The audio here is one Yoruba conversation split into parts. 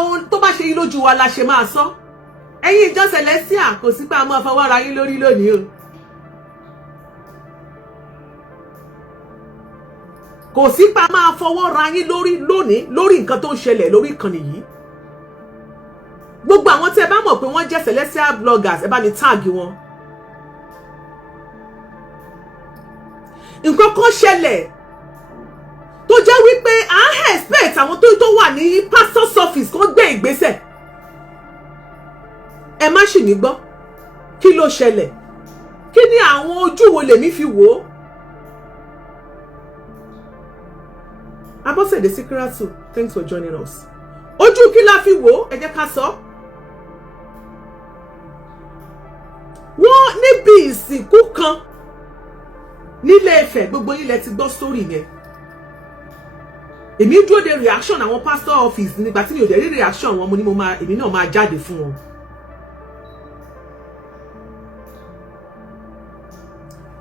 ohun tó bá ṣe yín lójú wa la ṣe máa sọ. Ẹ̀yin ìjọ Celestial kò sí pé a máa fọwọ́ ra yín lórí lónìí o. Kò sí pé a máa fọwọ́ ra yín lórí lónìí lórí nǹkan tó ń ṣẹlẹ̀ lórí ìkànnì yìí. Gbogbo àwọn tí ẹ bá mọ̀ pé wọ́n jẹ́ Celestial bloggers ẹ bá mi tag wọn. Nǹkan kan ṣẹlẹ̀ tó jẹ́ wípé à ń expect àwọn tó wà ní pastor's office kó gbé ìgbésẹ̀. Ẹ má ṣì mí gbọ́. Kí ló ṣẹlẹ̀? Kí ni àwọn ojú wo lèmi fi wò ó? Abosede Sikratu, thanks for joining us. Ojú kí la fi wò ó? Ẹ jẹ́ ká sọ. Wọ́n níbi ìsìnkú kan nílé Ifẹ̀, gbogbo ilẹ̀ ti gbọ́ story yẹn. Èmi dúró de reaction àwọn pastor office nígbà tí mi ò dẹ̀ rí reaction wọn mo ní èmi náà máa jáde fún wọn.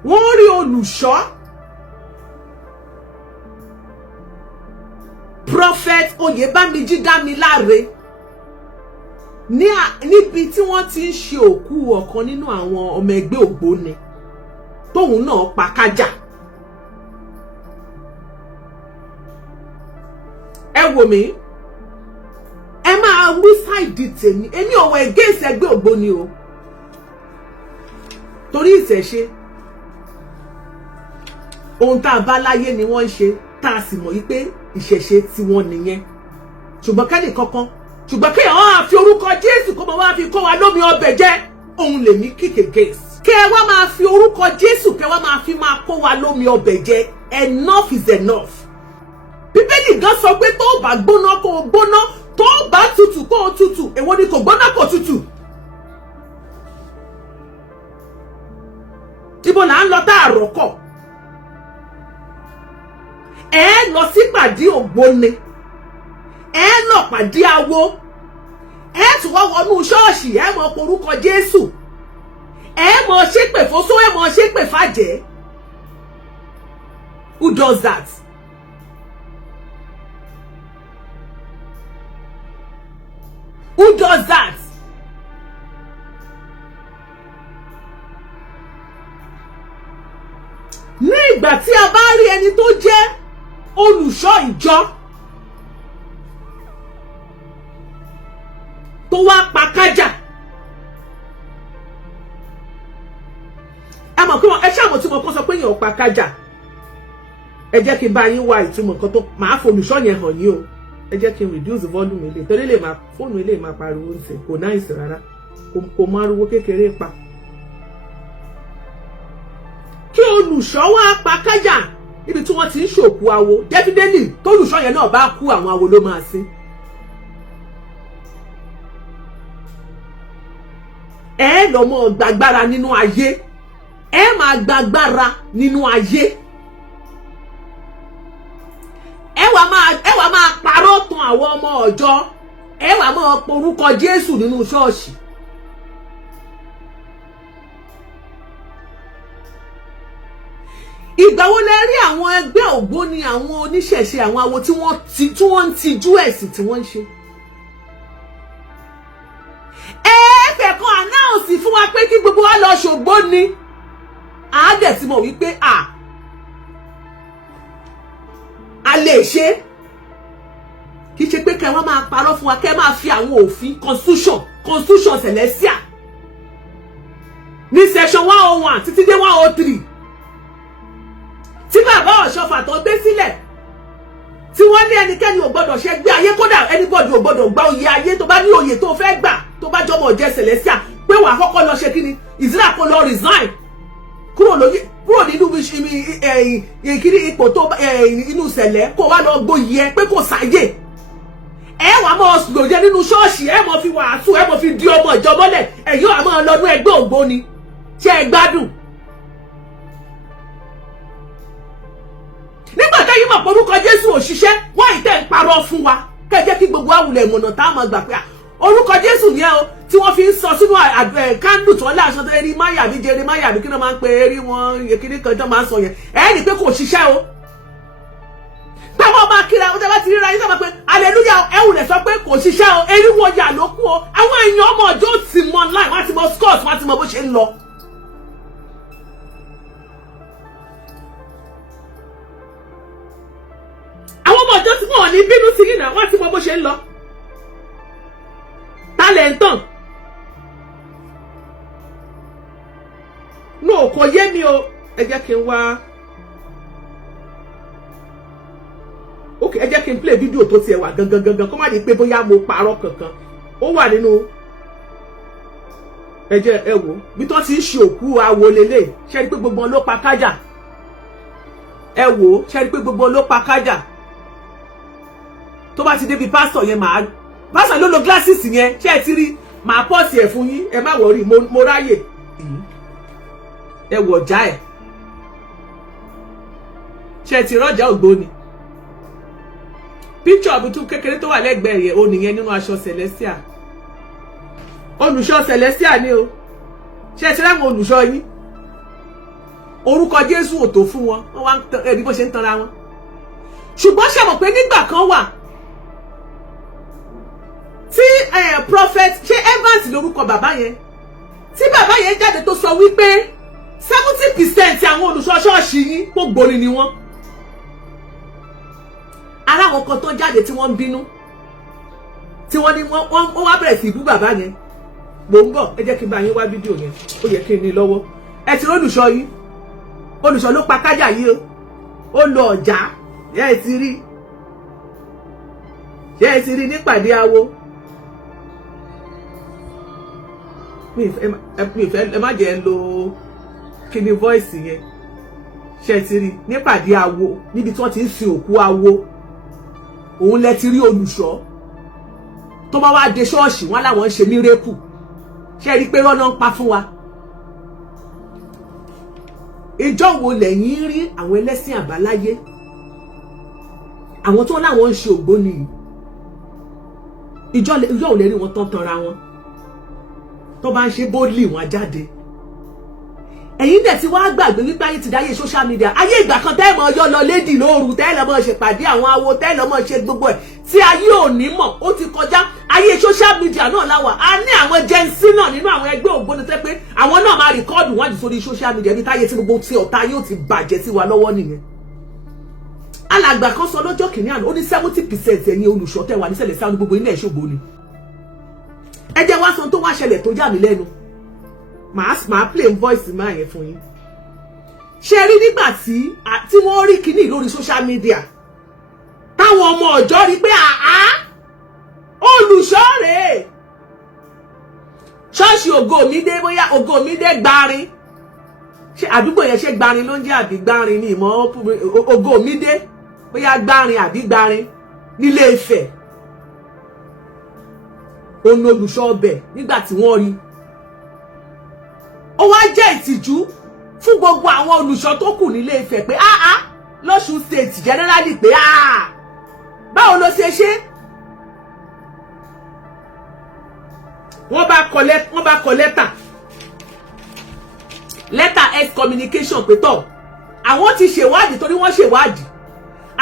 Wọ́n rí olùṣọ́ Prophet Oyèbámijí Dámiláre níbi tí wọ́n ti ń ṣe òkú ọ̀kan nínú àwọn ọmọ ẹgbẹ́ ògbóni tóun náà pa kájà. Ẹ wò mí, ẹ máa wí sáìdì tèmi, èmi ò wọ against ẹgbẹ́ ògbóni o, torí ìṣẹ̀ṣe ohun tá a bá láyé ni wọ́n ń ṣe tá a sì mọ̀ yí pé ìṣẹ̀ṣe tí wọ́n nìyẹn. Ṣùgbọ́n kẹ́lì kankan ṣùgbọ́n kí àwọn àfi orúkọ Jésù kó máa wá fi kó wa lómi ọbẹ̀ jẹ́ òun lèmi kick against. Kẹ́ ẹ wá máa fi orúkọ Jésù kẹ́ wá máa fi máa kó wa lómi ọbẹ̀ jẹ́, enough is enough. Bíbélì gan sọ pé tó bá gbóná kó o gbóná, tó bá tutù kó o tutù, èwo ni kò gbóná kò tutù. Ibo là ń lọ tá a rọ́kọ̀. Ẹ lọ sí pàdé ògbóni, ẹ lọ pàdé awo, ẹ tún wá wọnú ṣọ́ọ̀ṣì, ẹ mọ orúkọ Jésù, ẹ mọ ṣépè fóso, ẹ mọ ṣépè fàjẹ́. Who does that? Who does that? Ní ìgbà tí a bá rí ẹni tó jẹ́ olùṣọ́ ìjọ tó wá pa kájà, ẹ mọ̀ kí wọ́n ẹ ṣàmọ̀ tí wọ́n kọ́ sọ pé èèyàn pa kájà. Ẹ jẹ́ kí n bá yín wá ìtumọ̀ kan tó máa folùṣọ́ yẹn hàn yín o. Ẹ jẹ́ kí n reduce volume ilé torí lè máa fóònù ilé máa pariwo ń sìn, kò nice rárá, kò máa ariwo kékeré pa. Kí olùṣọ́ wá pa kájà níbi tí wọ́n ti ń ṣòkú awo, definitely tólùṣọ́ yẹn náà bá kú àwọn awo ló máa sin. Ẹ lọ mọ gbàgbára nínú ayé, ẹ máa gbàgbára nínú ayé. Ẹ wá máa parọ́ tàn àwọn ọmọ ọjọ́, ẹ wá máa porúkọ Jésù nínú ṣọ́ọ̀ṣì. Ìgbà wo lẹ rí àwọn ẹgbẹ́ ògbóni, àwọn oníṣẹ̀ṣe, àwọn awo tí wọ́n ń tijú ẹ̀sìn tí wọ́n ń ṣe? Ẹ fẹ́ kan announce fún wa pé kí gbogbo wa lọ ṣògbóni. A dẹ̀ ti mọ̀ wípé a lè ṣe. Kì í ṣe pé kẹ́ wọ́n máa parọ́ fún wa, kẹ́ máa fi àwọn òfin constitution Celestial ní section 101 títí dé 103 tí bàbá Ọ̀ṣọ́fà tó gbé sílẹ̀, tí wọ́n ní ẹnikẹ́ni ò gbọ́dọ̀ ṣe gbé ayé, kódà anybody ò gbọ́dọ̀ gba oyè ayé. Tó bá ní oyè tó fẹ́ gbà, tó bá jọmọ jẹ́ Celestial, pé wàá kọ́kọ́ lọ ṣe kíni, Isele kó lọ resign kúrò nínú ìkíní ipò tó inú Sele, kó wá lọ gboyè ẹ pé kò sáyè. Ẹ wà mọ́ lòdì nínú ṣọ́ọ̀ṣì, ẹ mọ́ fi wàásù, ẹ mọ́ fi di ọmọ ìjọ mọ́lẹ̀, ẹ̀yọ́ àmọ́ lọ́dún ẹgbẹ́ ògbóni. Ṣé ẹ gbádùn? Nígbà tẹ́yìn mọ̀ pé orúkọ Jésù ò ṣiṣẹ́, wọ́n ìtẹ́ ń parọ́ fún wa. Kẹ́ jẹ́ kí gbogbo àwùlẹ̀ ìmọ̀nà tá a máa gbà pé orúkọ Jésù ni ẹ o, tí wọ́n fi ń sọ sínú kándù tó láṣọ tó rí máyà bí jẹrí máyà bí kí ló máa ń pe eré wọn, èkìní kan tó máa ń sọ yẹn. Ẹ rí i pé kò ṣiṣẹ́ o. táwọn bá kíra ó tẹ́lá ti ríra yín sọ pé hallelujah ẹ̀hùn rẹ̀ sọ pé kò ṣiṣẹ́ o eriwo ọjà ló kú o àwọn èèyàn ọmọ ọjọ́ ti mọ online wọ́n ti mọ scores wọ́n ti mọ bó ṣe ń lọ. àwọn ọmọ ọjọ́ tí wọ́n ní bínú sí yìí náà wọ́n ti mọ bó ṣe ń lọ. talentan no kò yé mi o ẹ jẹ́ kí n wá. Okay, ẹ jẹ́ kí n play video tó tiẹ̀ wà gangan kó má di pé bóyá mo parọ́ kankan ó wà nínú ẹ jẹ́ ẹ wò bí tó ti ń ṣe òkú awo lélẹ̀ ṣe rí pé gbogbo wọn ló pa kájà ẹ wò ṣe rí pé gbogbo wọn ló pa kájà tó bá ti débi pásítọ̀ yẹn màá pásítọ̀ ló lo glasses yẹn ṣe ẹ ti rí màá pọ́ọ̀sì ẹ̀ fún yín ẹ má wọrí mo ráyè ẹ wò ọ̀já ẹ̀ ṣe ti rọ́jà ògbóni picture butu kékeré tó wà lẹ́gbẹ̀ẹ́ yẹn ó nìyẹn nínú aṣọ celestial olùṣọ́ celestial ni o ṣe ti ráwọn olùṣọ́ yín orúkọ Jésù ò tó fún wọn wọ́n wá ẹbí bó ṣe ń tanra wọn ṣùgbọ́n ṣe mọ̀ pé nígbà kan wà tí prophet ṣe Evans lórúkọ bàbá yẹn tí bàbá yẹn jáde tó sọ wípé 70% àwọn olùṣọ́ ṣọ́ọ̀ṣì yín gbogbo ni wọ́n ara àwọn kan tó jáde tí wọ́n ń bínú tí wọ́n ní wọ́n wá bẹ̀rẹ̀ sí bú bàbá yẹn mò ń bọ̀ ẹ jẹ́ kí n bá yín wá fídíò yẹn ó yẹ kí n ní lọ́wọ́ ẹ ti rólùṣọ́ yín olùṣọ́ ló pa kájà yìí o ó lo ọ̀já yẹ́ ẹ ti rí nípàdé awo mi ìfẹ́ ẹ má jẹ́ lo kíni voice yẹn ṣe ti rí nípàdé awo níbi tí wọ́n ti ń sin òkú awo òun lẹ ti rí olùṣọ́ tó bá wá dé ṣọ́ọ̀ṣì wọn láwọn ń ṣe mírèkù ṣe rí pé rọ́nà ń pa fún wa. ìjọ wo lẹ́yìn rí àwọn ẹlẹ́sìn àbáláyé àwọn tó láwọn ń ṣe ògbóni ìjọ ò lè rí wọn tán tanra wọn tó bá ń ṣe bóòlì wọn jáde. ẹ̀yin dẹ̀ ti wá gbàgbé wípé ayé ti dáyé social media ayé ìgbà kan tẹ́ mọ̀ yọ lọ lédì lóru tẹ́ lọ mọ̀ ṣèpàdé àwọn awo tẹ́ lọ mọ̀ ṣe gbogbo ẹ̀ tí ayé ò ní mọ̀ ó ti kọjá ayé social media náà láwà a ní àwọn jẹ́nsí náà nínú àwọn ẹgbẹ́ ògbóni tẹ́ pé àwọn náà máa rìkọ́ọ̀dù wọ́n jù sórí social media bí táyé tí gbogbo tí ọ̀tá yóò ti bàjẹ́ sí wa lọ́wọ́ nìyẹn. alàgbà kan sọ lọ́jọ́ kìíní àná ó ní 70% ẹ̀yin olùṣọ́ tẹ́ wà ní Ìsẹ̀lẹ̀ sáwọn gbogbo ilé ẹ̀ṣọ́gbó ni. ẹ jẹ́ wá sọ tó wá ṣẹlẹ̀ tó yà mí lẹ́nu màá play voice máa yẹn fún yín. ṣe rí nígbà tí wọ́n rí kíní lórí social media táwọn ọmọ ọ̀jọ́ rí pé olùṣọ́ rèé ṣọ́ọ̀ṣì Ògòmídé bóyá Ògòmídé Gbarin ṣe àdúgbò yẹn ṣe Gbarin ló ń jẹ́ àbí Gbarin ní ìmọ̀ Ògòmídé bóyá Gbarin àbí Gbarin nílé Ifẹ̀ òun olùṣọ́ ọbẹ̀ nígbà tí wọ́n rí ó wá jẹ́ ìtìjú fún gbogbo àwọn olùṣọ́ tó kù nílé Ifẹ̀ pé lọ́ṣùn state generally pé báwo ló ṣe ṣe wọ́n bá kọ lẹ́tà excommunication pé tọ̀ àwọn ti ṣèwádìí torí wọ́n ṣèwádìí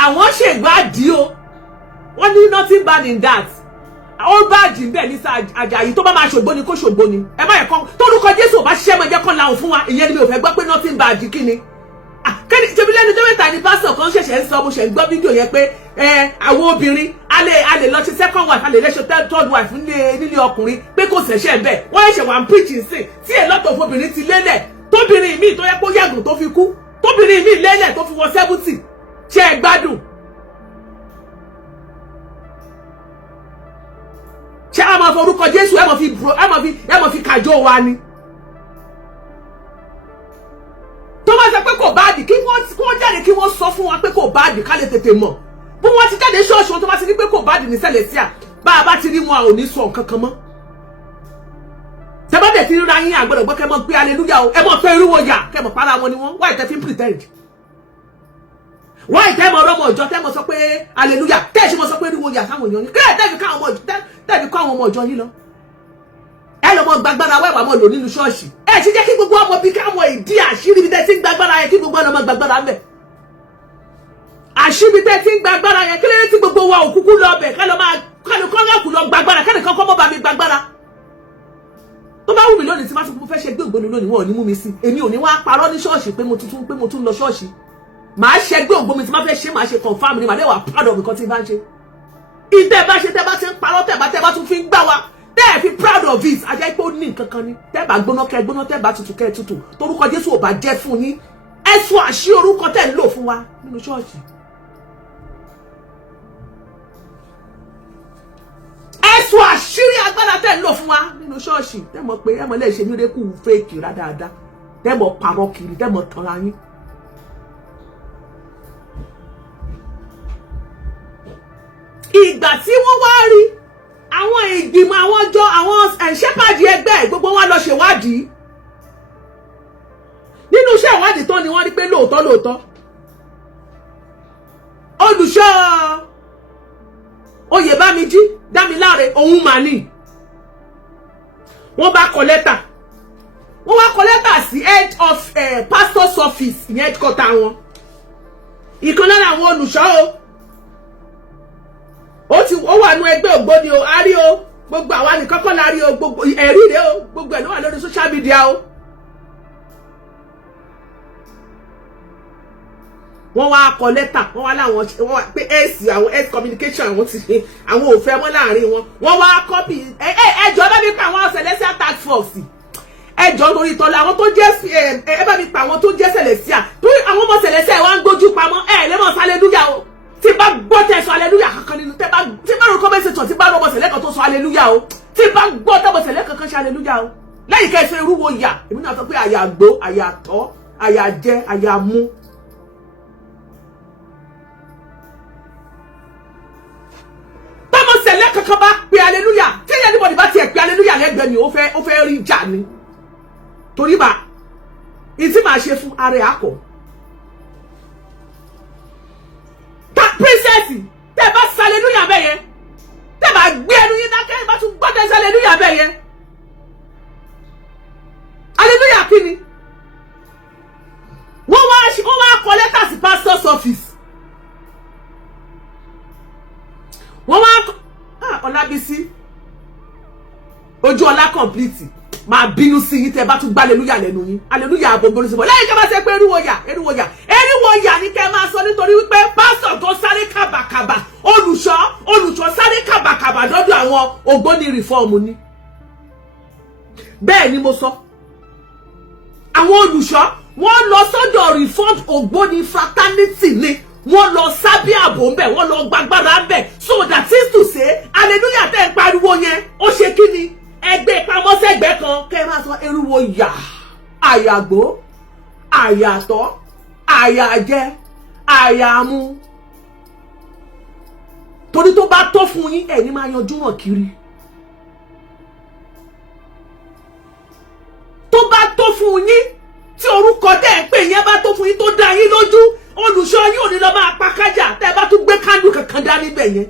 àwọn ṣèwádìí o wọ́n ní nothing bad in that ó báàjì bẹ́ẹ̀ ní Àjàyí tó bá máa ṣògbó ni kó ṣògbó ni ẹ má yẹ kán tórúkọ Jésù ò bá ṣiṣẹ́ mọ́ ẹjẹ́ kan láwọn fún wa ìyẹn ni mi ò fẹ́ gbọ́ pé nothing bad kí ni ṣebí lẹ́nu tó mẹ́ta ni pásítọ̀ kan ṣẹ̀ṣẹ̀ ń sọ mo ṣẹ̀ ń gbọ́ fídíò yẹn pé àwọn obìnrin a lè lọ ṣe second wife a lè ṣe third wife nílé ọkùnrin pé kò ṣẹ̀ṣẹ̀ bẹ́ẹ̀ wọ́n ṣẹ̀ṣẹ̀ wà ń preach sí tí ẹ̀ lọ́tọ̀ fobìnrin ti lélẹ̀ tóbìnrin míì tó yẹ kó yàgùn tó fi kú tóbìnrin míì lélẹ̀ tó fi wọ 70 ṣe é gbádùn. ṣé a máa forúkọ Jésù ẹ máa fi kàjọ wa ni. tó bá sọ pé kò báàdì kí wọ́n jáde kí wọ́n sọ fún wa pé kò báàdì ká lè tètè mọ̀ bí wọ́n ti jáde ṣọ́ọ̀ṣì wọn tó bá ti rí pé kò báàdì ní Celestial bá a bá ti rí wọn ò ní sọ nǹkan kan mọ́. tẹ́ bá dẹ̀ ti ríra yín àgbẹ̀rẹ̀ gbọ́ kẹ́ mọ̀ pé hallelujah o ẹ mọ̀ pé irú wọn yà kẹ́ mọ̀ para wọn ni wọ́n wáyé tẹ́ fi ń pretend. wáyé tẹ́ mọ̀ ọmọ ọjọ́ tẹ́ mọ̀ sọ pé hallelujah tẹ́ ṣe mọ̀ sọ pé irú wọn yà sáwọn èèyàn ni kílẹ̀ tẹ́ fi ká àwọn ọmọ ọjọ́ yín lọ. ẹ lọ mọ gbàgbára wẹwà mọ lò nínú ṣọ́ọ̀ṣì ẹ ti jẹ́ kí gbogbo ọmọ bí káwọn ìdí àṣírí bí tẹ́ ti ń gbàgbára yẹ kí gbogbo ọmọ gbàgbára ń bẹ. àṣíbi tẹ́ ti ń gbàgbára yẹn kí lóde tí gbogbo wa òkúkú lọ bẹ̀ ká lọ máa kánú kọ́ńgàkù lọ gbàgbára kẹ́ni kankan mọ́ bá mi gbàgbára. Tó bá wù mí lónìí tí máa tún fẹ́ ṣe gbé ògbóni lónìí wọn ò ní mú mi sí èmi ò ní wá parọ́ ní ṣọ́ọ̀ṣì pé mo tún lọ ṣọ́ọ̀ṣì màá ṣe gbé ògbómi tí máa fẹ́ ṣe màá ṣe confam ni màá dé wà proud of nǹkan tí bá ń ṣe. Ìtẹ́ bá ṣe tẹ́ bá ti ń parọ́ tẹ́ bá tún fi ń gbá wa tẹ́ ẹ̀ fi proud of it ajá pé ó ní nǹkan kan ni tẹ́ bá gbóná kẹ́ gbóná tẹ́ bá tutù kẹ́ tutù torúkọ Jésù ò bá jẹ́ fún yín ẹ sọ àṣì orúkọ tẹ́ ń lò fún wa nínú ṣọ́ọ̀ṣì. Ẹ sọ àṣírí agbára tẹ́ ń lò fún wa nínú ṣọ́ọ̀ṣì tẹ́ mọ̀ pé ẹ mọ̀ lè ṣe mírèkù fake rádáadáa tẹ́ mọ̀ parọ́ kiri tẹ́ mọ̀ tanra yín. Ìgbà tí wọ́n wá rí àwọn ìgbìmọ̀ àwọn ọjọ́ àwọn ṣẹ́pàdì ẹgbẹ́ gbogbo wọn lọ ṣèwádìí nínú iṣẹ́ ìwádìí tán ni wọ́n rí pé lóòótọ́ Olùṣọ́ Oyèbámijí Dámiláre ohun mà ní wọ́n bá kọ lẹ́tà wọ́n wá kọ lẹ́tà sí head of pastor's office ìyẹn headquarter wọn ìkan lára àwọn olùṣọ́ ó wà nú ẹgbẹ́ ògbóni o a rí o gbogbo àwa nìkan kọ́ la rí o gbogbo ẹ̀rí rẹ̀ o gbogbo ẹ̀ ló wà lórí social media o. wọ́n wá kọ lẹ́tà wọ́n wá láwọn pé àwọn health communication àwọn ti ṣe àwọn ò fẹ́ mọ́ láàrin wọn wọ́n wá kọ́pì ẹjọ́ bá mi pa àwọn celestial task force ẹjọ́ torí tọ́lá àwọn tó jẹ́ ẹ bá mi pa àwọn tó jẹ́ celestial torí àwọn ọmọ celestial wá ń gbójú pamọ́ lẹ́mọ̀ hallelujah o tí bá gbọ́ tẹ́ sọ hallelujah kankan nínú tí bá rò kọ́mẹ́sẹ̀tọ̀ tí bá rò ọmọ sẹ̀lẹ̀ kan tó sọ hallelujah o tí bá gbọ́ tẹ́ ọmọ sẹ̀lẹ̀ kankan ṣe hallelujah o lẹ́yìn kẹsẹ̀ irúwo yà èmi náà sọ pé àyà gbó àyà tọ́ àyà jẹ àyà mú. tọ́mọ sẹ̀lẹ̀ kankan bá pe hallelujah tí ẹ̀yẹ́ níbo ni bá tiẹ̀ pe hallelujah lẹ́gbẹ̀ẹ́ ni ó fẹ́ rí jà ni torí bá ìtí màá ṣe fún ara ẹ̀ àkọ́. Princess tẹ́ bá hallelujah bẹ́ẹ̀ yẹn tẹ́ bá gbé ẹnu yín dákẹ́ bá tún gbọ́dọ̀ hallelujah bẹ́ẹ̀ yẹn hallelujah kí ni wọ́n wá kọ lẹ́tà sí pastor's office wọ́n wá Ọlábísí ojú ọlá complete máa bínú sí yín tẹ́ bá tún gbá hallelujah lẹ́nu yín hallelujah àbòbòrò síbọ̀ lẹ́yìn kẹ́ bá ṣe pé eriwoya ní kẹ́ máa sọ nítorí wípé pásítọ̀ tó sáré kàbàkàbà olùṣọ́ sáré kàbàkàbà dọ́dọ̀ àwọn ògbóni rìfọ́ọ̀mù ni bẹ́ẹ̀ ni mo sọ àwọn olùṣọ́ wọ́n lọ sọ́dọ̀ reformed ògbóni fraternity ni wọ́n lọ sábẹ́ ààbò ńbẹ̀ wọ́n lọ gbàgbára ńbẹ̀ so that is to say hallelujah tẹ́ ń pariwo yẹn ó ṣe kí ni ẹgbẹ́ pamọ́sẹ́gbẹ́ kan kẹ́ máa sọ eriwo yà àyàgbó àyàtọ̀ àyàjẹ àyàmú torí tó bá tó fún yín ẹni máa yanjú wọn kiri tó bá tó fún yín tí orúkọ tẹ́ ẹ pè yẹn bá tó fún yín tó dá yín lójú olùṣọ́ yín ò ní lọ máa pa kájà tẹ́ ẹ bá tún gbé kándù kankan dá níbẹ̀ yẹn